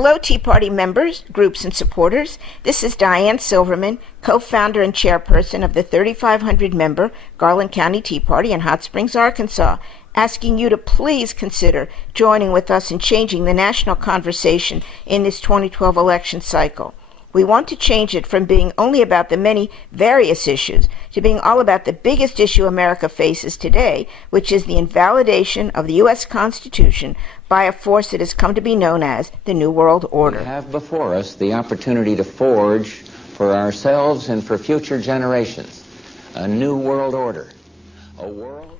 Hello, Tea Party members, groups, and supporters. This is Diane Silverman, co-founder and chairperson of the 3,500-member Garland County Tea Party in Hot Springs, Arkansas, asking you to please consider joining with us in changing the national conversation in this 2012 election cycle. We want to change it from being only about the many various issues to being all about the biggest issue America faces today, which is the invalidation of the U.S. Constitution by a force that has come to be known as the New World Order. We have before us the opportunity to forge for ourselves and for future generations a new world order.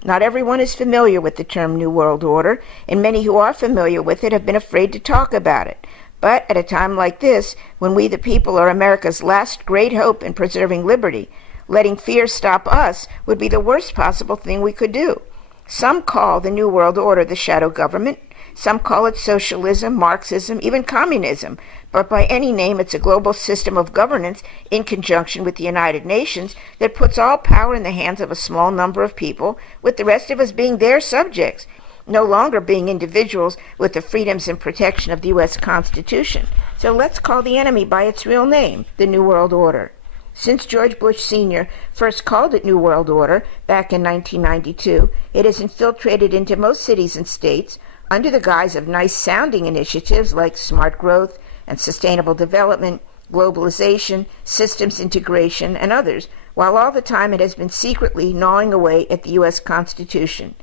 Not everyone is familiar with the term New World Order, and many who are familiar with it have been afraid to talk about it. But at a time like this, when we the people are America's last great hope in preserving liberty, letting fear stop us would be the worst possible thing we could do. Some call the New World Order the shadow government. Some call it socialism, Marxism, even communism. But by any name, it's a global system of governance in conjunction with the United Nations that puts all power in the hands of a small number of people, with the rest of us being their subjects, no longer being individuals with the freedoms and protection of the U.S. Constitution. So let's call the enemy by its real name, the New World Order. Since George Bush Sr. first called it New World Order back in 1992, it has infiltrated into most cities and states under the guise of nice-sounding initiatives like smart growth and sustainable development, globalization, systems integration, and others, while all the time it has been secretly gnawing away at the U.S. Constitution.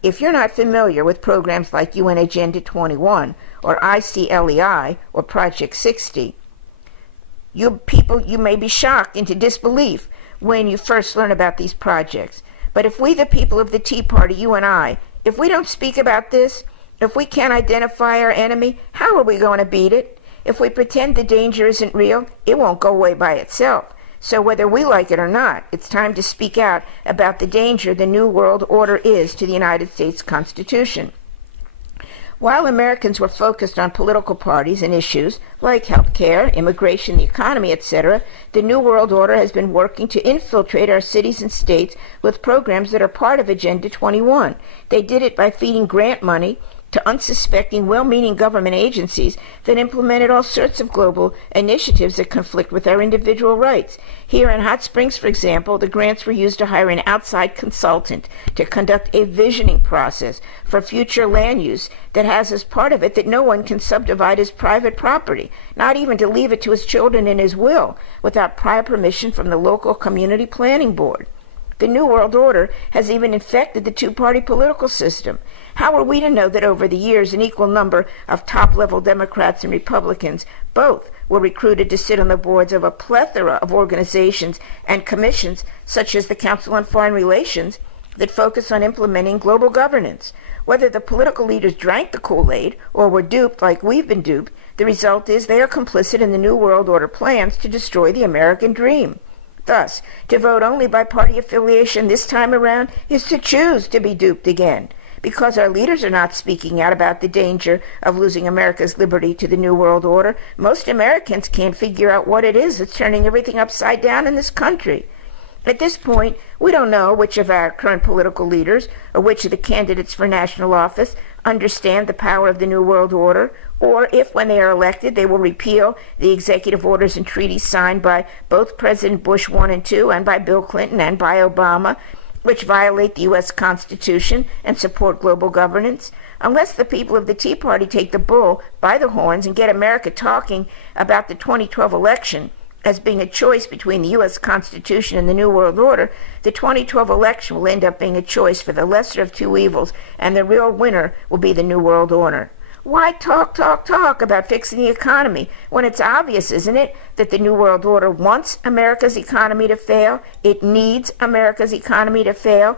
If you're not familiar with programs like UN Agenda 21 or ICLEI or Project 60, you may be shocked into disbelief when you first learn about these projects. But if we, the people of the Tea Party, you and I, if we don't speak about this, if we can't identify our enemy, how are we going to beat it? If we pretend the danger isn't real, it won't go away by itself. So whether we like it or not, it's time to speak out about the danger the New World Order is to the United States Constitution. While Americans were focused on political parties and issues like health care, immigration, the economy, etc., the New World Order has been working to infiltrate our cities and states with programs that are part of Agenda 21. They did it by feeding grant money to unsuspecting, well-meaning government agencies that implemented all sorts of global initiatives that conflict with our individual rights. Here in Hot Springs, for example, the grants were used to hire an outside consultant to conduct a visioning process for future land use that has as part of it that no one can subdivide his private property, not even to leave it to his children in his will, without prior permission from the local community planning board. The New World Order has even infected the two-party political system. How are we to know that over the years an equal number of top-level Democrats and Republicans both were recruited to sit on the boards of a plethora of organizations and commissions, such as the Council on Foreign Relations, that focus on implementing global governance? Whether the political leaders drank the Kool-Aid or were duped like we've been duped, the result is they are complicit in the New World Order plans to destroy the American dream. Thus, to vote only by party affiliation this time around is to choose to be duped again. Because our leaders are not speaking out about the danger of losing America's liberty to the New World Order, most Americans can't figure out what it is that's turning everything upside down in this country. At this point, we don't know which of our current political leaders or which of the candidates for national office understand the power of the New World Order, or if, when they are elected, they will repeal the executive orders and treaties signed by both President Bush I and II and by Bill Clinton and by Obama, which violate the U.S. Constitution and support global governance. Unless the people of the Tea Party take the bull by the horns and get America talking about the 2012 election as being a choice between the U.S. Constitution and the New World Order, the 2012 election will end up being a choice for the lesser of two evils, and the real winner will be the New World Order. Why talk about fixing the economy when it's obvious, isn't it, that the New World Order wants America's economy to fail? It needs America's economy to fail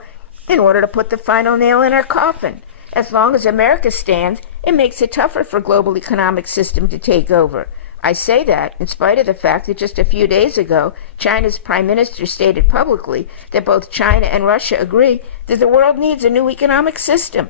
in order to put the final nail in our coffin. As long as America stands, it makes it tougher for global economic system to take over. I say that in spite of the fact that just a few days ago, China's Prime Minister stated publicly that both China and Russia agree that the world needs a new economic system.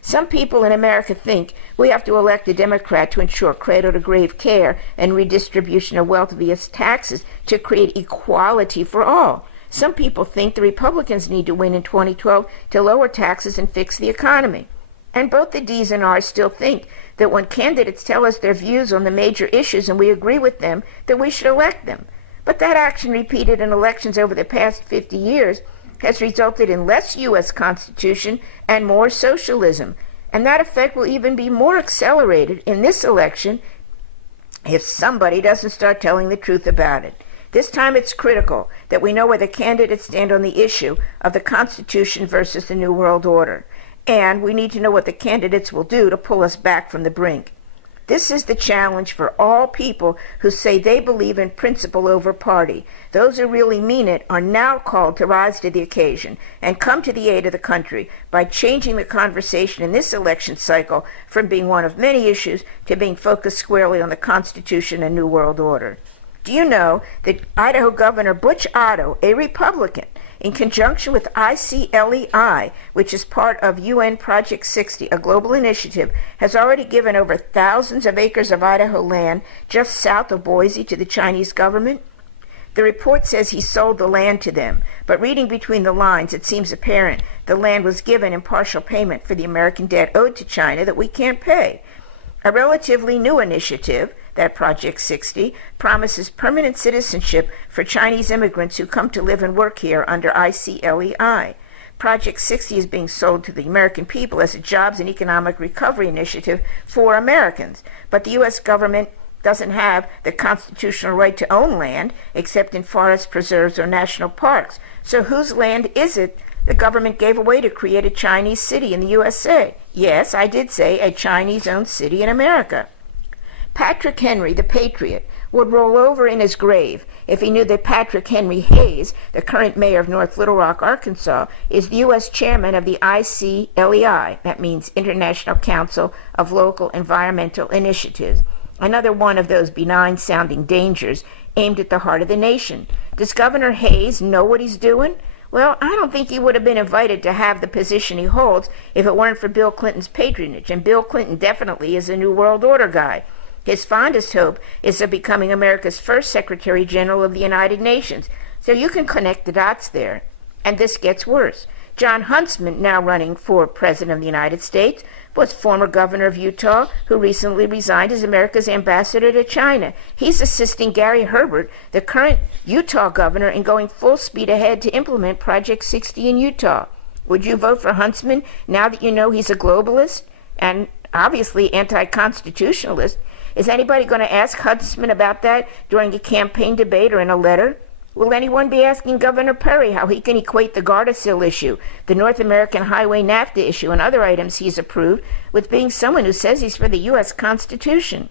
Some people in America think we have to elect a Democrat to ensure cradle-to-grave care and redistribution of wealth via taxes to create equality for all. Some people think the Republicans need to win in 2012 to lower taxes and fix the economy. And both the D's and R's still think that when candidates tell us their views on the major issues and we agree with them, that we should elect them. But that action repeated in elections over the past 50 years has resulted in less U.S. Constitution and more socialism. And that effect will even be more accelerated in this election if somebody doesn't start telling the truth about it. This time it's critical that we know where the candidates stand on the issue of the Constitution versus the New World Order. And we need to know what the candidates will do to pull us back from the brink. This is the challenge for all people who say they believe in principle over party. Those who really mean it are now called to rise to the occasion and come to the aid of the country by changing the conversation in this election cycle from being one of many issues to being focused squarely on the Constitution and New World Order. Do you know that Idaho Governor Butch Otto, a Republican, in conjunction with ICLEI, which is part of UN Project 60, a global initiative, has already given over thousands of acres of Idaho land just south of Boise to the Chinese government? The report says he sold the land to them, but reading between the lines, it seems apparent the land was given in partial payment for the American debt owed to China that we can't pay. A relatively new initiative, that Project 60, promises permanent citizenship for Chinese immigrants who come to live and work here under ICLEI. Project 60 is being sold to the American people as a jobs and economic recovery initiative for Americans, but the U.S. government doesn't have the constitutional right to own land except in forest preserves or national parks. So whose land is it the government gave away to create a Chinese city in the USA? Yes, I did say a Chinese-owned city in America. Patrick Henry, the patriot, would roll over in his grave if he knew that Patrick Henry Hayes, the current mayor of North Little Rock, Arkansas, is the U.S. chairman of the ICLEI, that means International Council of Local Environmental Initiatives, another one of those benign-sounding dangers aimed at the heart of the nation. Does Governor Hayes know what he's doing? Well, I don't think he would have been invited to have the position he holds if it weren't for Bill Clinton's patronage, and Bill Clinton definitely is a New World Order guy. His fondest hope is of becoming America's first Secretary General of the United Nations. So you can connect the dots there. And this gets worse. John Huntsman, now running for President of the United States, was former governor of Utah who recently resigned as America's ambassador to China. He's assisting Gary Herbert, the current Utah governor, in going full speed ahead to implement Project 60 in Utah. Would you vote for Huntsman now that you know he's a globalist and obviously anti-constitutionalist? Is anybody going to ask Huntsman about that during a campaign debate or in a letter? Will anyone be asking Governor Perry how he can equate the Gardasil issue, the North American Highway NAFTA issue, and other items he's approved with being someone who says he's for the U.S. Constitution?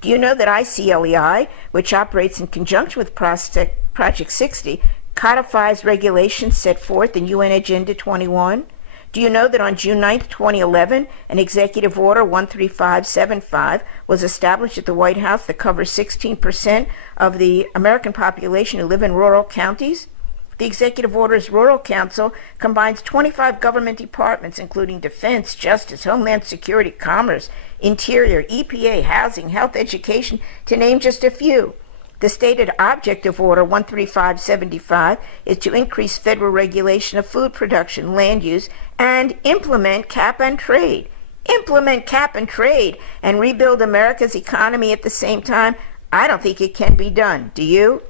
Do you know that ICLEI, which operates in conjunction with Project 60, codifies regulations set forth in UN Agenda 21? Do you know that on June 9, 2011, an Executive Order 13575 was established at the White House that covers 16% of the American population who live in rural counties? The Executive Order's Rural Council combines 25 government departments, including Defense, Justice, Homeland Security, Commerce, Interior, EPA, Housing, Health, Education, to name just a few. The stated object of Order 13575 is to increase federal regulation of food production, land use, and implement cap and trade. Implement cap and trade and rebuild America's economy at the same time? I don't think it can be done. Do you?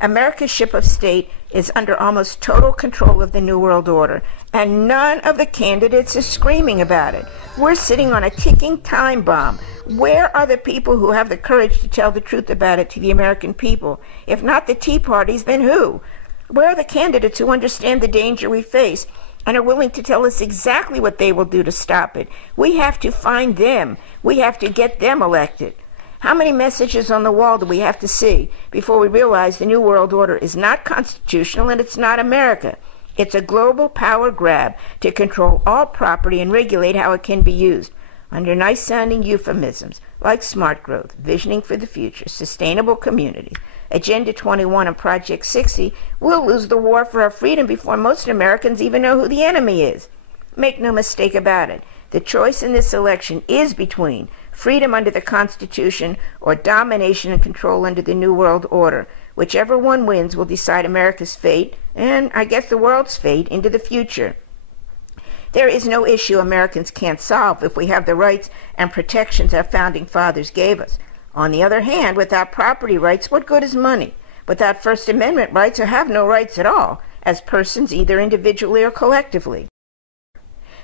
America's ship of state is under almost total control of the New World Order, and none of the candidates is screaming about it. We're sitting on a ticking time bomb. Where are the people who have the courage to tell the truth about it to the American people? If not the Tea Parties, then who? Where are the candidates who understand the danger we face and are willing to tell us exactly what they will do to stop it? We have to find them. We have to get them elected. How many messages on the wall do we have to see before we realize the New World Order is not constitutional and it's not America? It's a global power grab to control all property and regulate how it can be used. Under nice-sounding euphemisms like smart growth, visioning for the future, sustainable community, Agenda 21 and Project 60, we'll lose the war for our freedom before most Americans even know who the enemy is. Make no mistake about it. The choice in this election is between freedom under the Constitution or domination and control under the New World Order. Whichever one wins will decide America's fate, and I guess the world's fate, into the future. There is no issue Americans can't solve if we have the rights and protections our founding fathers gave us. On the other hand, without property rights, what good is money? Without First Amendment rights, or have no rights at all, as persons either individually or collectively.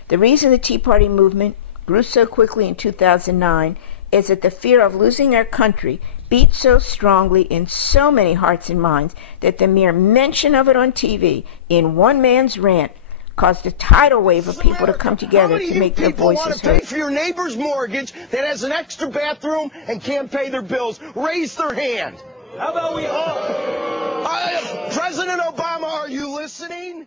The reason the Tea Party movement grew so quickly in 2009 is that the fear of losing our country beat so strongly in so many hearts and minds that the mere mention of it on TV in one man's rant caused a tidal wave of people to come together to make their voices heard. How many people want to pay for your neighbor's mortgage that has an extra bathroom and can't pay their bills? Raise their hand. How about we all? President Obama, are you listening?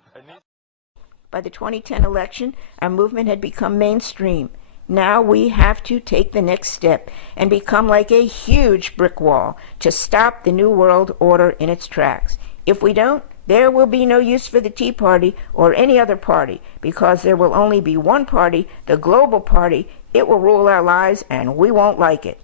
By the 2010 election, our movement had become mainstream. Now we have to take the next step and become like a huge brick wall to stop the New World Order in its tracks. If we don't, there will be no use for the Tea Party or any other party, because there will only be one party, the global party. It will rule our lives, and we won't like it.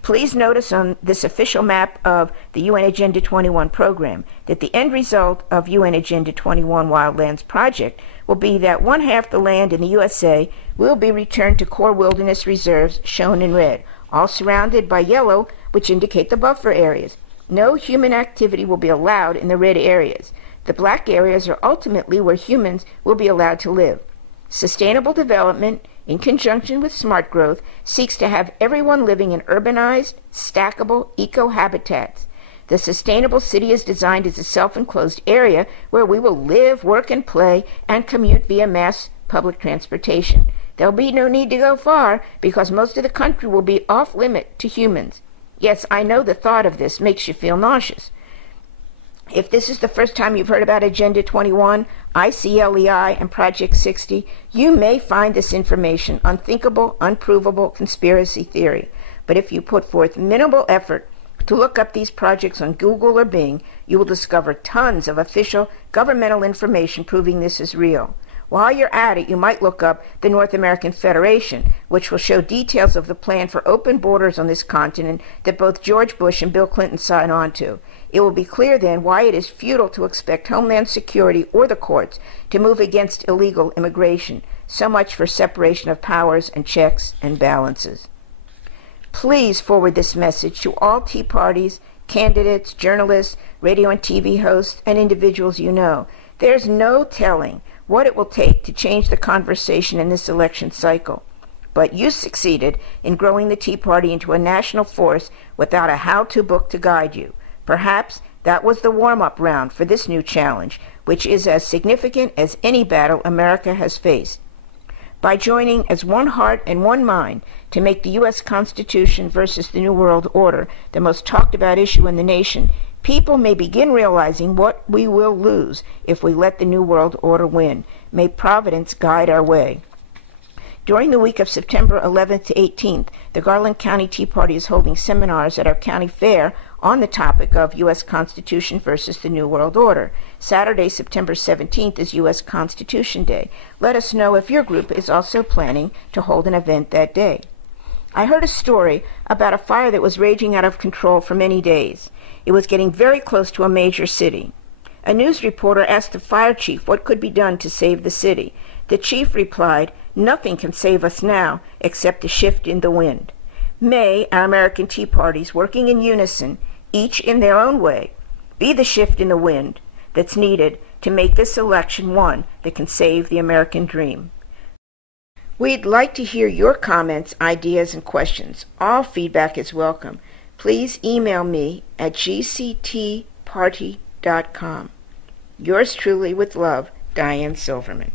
Please notice on this official map of the UN Agenda 21 program that the end result of UN Agenda 21 Wildlands Project will be that one half the land in the USA will be returned to core wilderness reserves shown in red, all surrounded by yellow, which indicate the buffer areas. No human activity will be allowed in the red areas. The black areas are ultimately where humans will be allowed to live. Sustainable development, in conjunction with smart growth, seeks to have everyone living in urbanized, stackable eco-habitats. The sustainable city is designed as a self-enclosed area where we will live, work, and play, and commute via mass public transportation. There will be no need to go far because most of the country will be off-limit to humans. Yes, I know the thought of this makes you feel nauseous. If this is the first time you've heard about Agenda 21, ICLEI, and Project 60, you may find this information unthinkable, unprovable conspiracy theory. But if you put forth minimal effort to look up these projects on Google or Bing, you will discover tons of official governmental information proving this is real. While you're at it, you might look up the North American Federation, which will show details of the plan for open borders on this continent that both George Bush and Bill Clinton signed on to. It will be clear then why it is futile to expect Homeland Security or the courts to move against illegal immigration. So much for separation of powers and checks and balances. Please forward this message to all Tea Parties, candidates, journalists, radio and TV hosts, and individuals you know. There's no telling what it will take to change the conversation in this election cycle. But you succeeded in growing the Tea Party into a national force without a how-to book to guide you. Perhaps that was the warm-up round for this new challenge, which is as significant as any battle America has faced. By joining as one heart and one mind to make the U.S. Constitution versus the New World Order the most talked about issue in the nation, people may begin realizing what we will lose if we let the New World Order win. May Providence guide our way. During the week of September 11th to 18th, the Garland County Tea Party is holding seminars at our county fair on the topic of U.S. Constitution versus the New World Order. Saturday, September 17th is U.S. Constitution Day. Let us know if your group is also planning to hold an event that day. I heard a story about a fire that was raging out of control for many days. It was getting very close to a major city. A news reporter asked the fire chief what could be done to save the city. The chief replied, "Nothing can save us now except a shift in the wind." May our American Tea Parties, working in unison, each in their own way, be the shift in the wind that's needed to make this election one that can save the American dream. We'd like to hear your comments, ideas, and questions. All feedback is welcome. Please email me at gctparty.com. Yours truly with love, Diane Silverman.